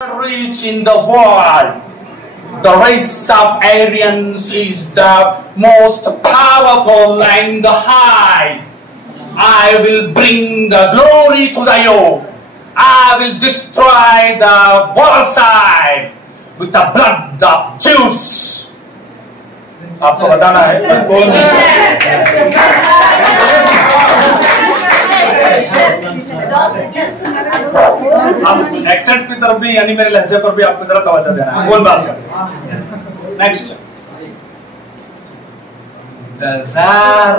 Rich in the world. The race of Aryans is the most powerful and high. I will bring the glory to the yoke. I will destroy the Warsaid with the blood of Jews. आपको बताना है कौन हम accent की तरफ भी यानी मेरे लहजे पर भी आपको जरा तवज्जो देना है कौन बात कर next The Tsar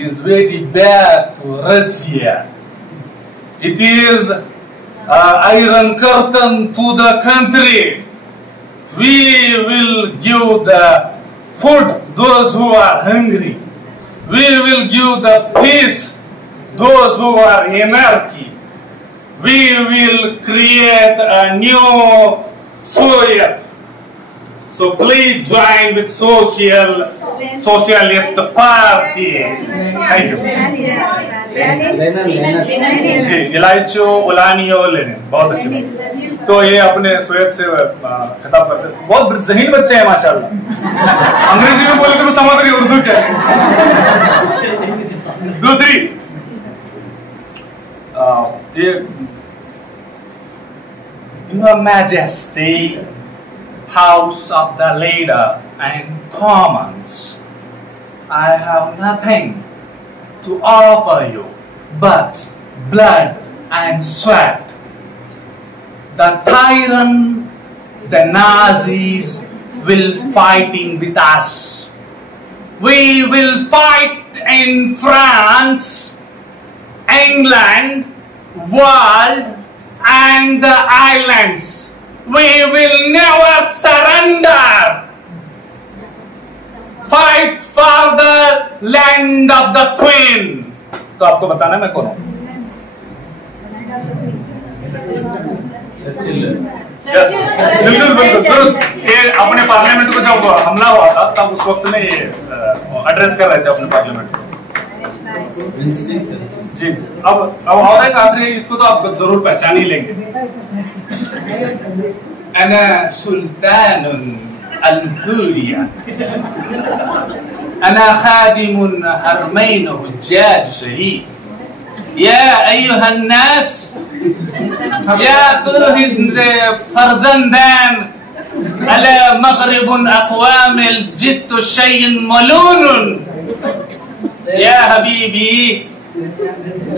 is very bad to Russia. It is iron curtain to the country. We will give the food those who are hungry. We will give the peace those who are anarchy. We will create a new Soviet. So please join with Socialist Party. Thank you. जी इलाइचो उलानी और Lenin बहुत अच्छे तो ये अपने Soviet से खिताब करते हैं बहुत ज़हीन बच्चे हैं माशाल्लाह अंग्रेजी में बोले तो समझ रही उर्दू क्या दूसरी ये Your Majesty, House of the Leader and Commons, I have nothing to offer you but blood and sweat. The tyrant, the Nazis will fighting with us. We will fight in France, England, world and the islands. We will never surrender. Fight for the land of the Queen. तो आपको बताना मैं कौन हूँ? Yes, बिल्कुल ये अपने parliament को जब हमला हुआ था तब उस वक्त में ये एड्रेस कर रहे थे अपने पार्लियामेंट को जी अब और एक आखिरी इसको तो आप जरूर पहचान ही लेंगे अना सुल्तानुन अल-कुरिया अना खादिमुन हरमैन हुज्जाज शहीद या अय्युहन नास या तुहिद फरजंदान अला मगरिबुन अक़वामिल जित्तु शैइन मलूनुन या हबीबी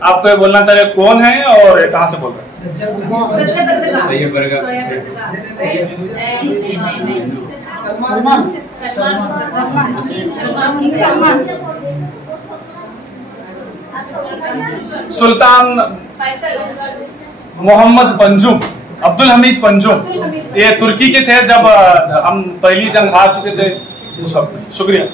आपको ये बोलना चाहिए कौन है और कहाँ से बोल रहे सुल्तान मोहम्मद पंजुम अब्दुल हमीद पंजुम ये तुर्की के थे जब हम पहली जंग हार चुके थे उस वक्त शुक्रिया